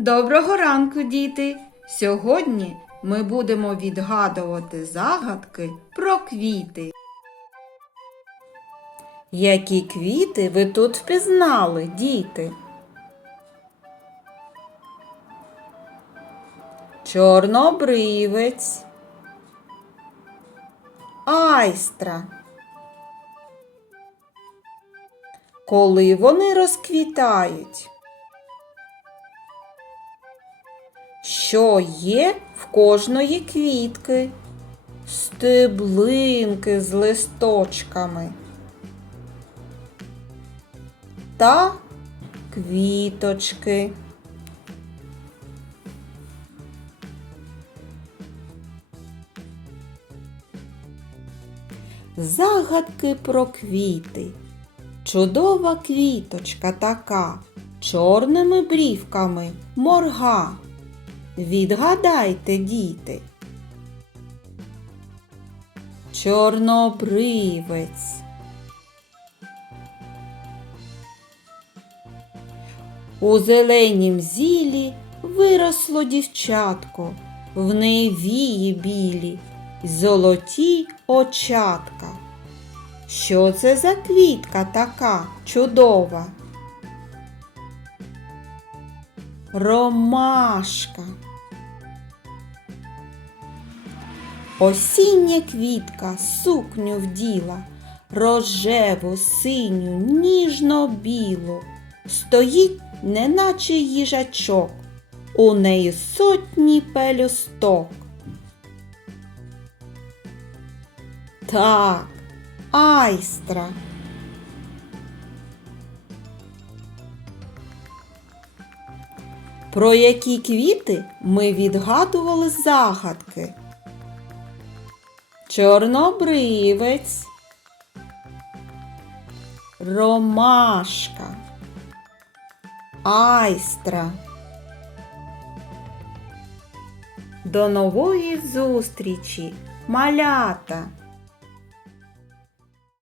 Доброго ранку, діти! Сьогодні ми будемо відгадувати загадки про квіти. Які квіти ви тут впізнали, діти? Чорнобривець, айстра. Коли вони розквітають? Що є в кожної квітки? Стеблинки з листочками та квіточки. Загадки про квіти. Чудова квіточка така, чорними брівками морга. Відгадайте, діти. Чорнобривець. У зеленім зілі виросло дівчатко, в неї вії білі, золоті очатка. Що це за квітка така чудова? Ромашка. Осіння квітка сукню вділа, рожеву, синю, ніжно-білу, стоїть, неначе їжачок, у неї сотні пелюсток. Так, айстра. Про які квіти ми відгадували загадки? Чорнобривець, ромашка, айстра. До нової зустрічі, малята!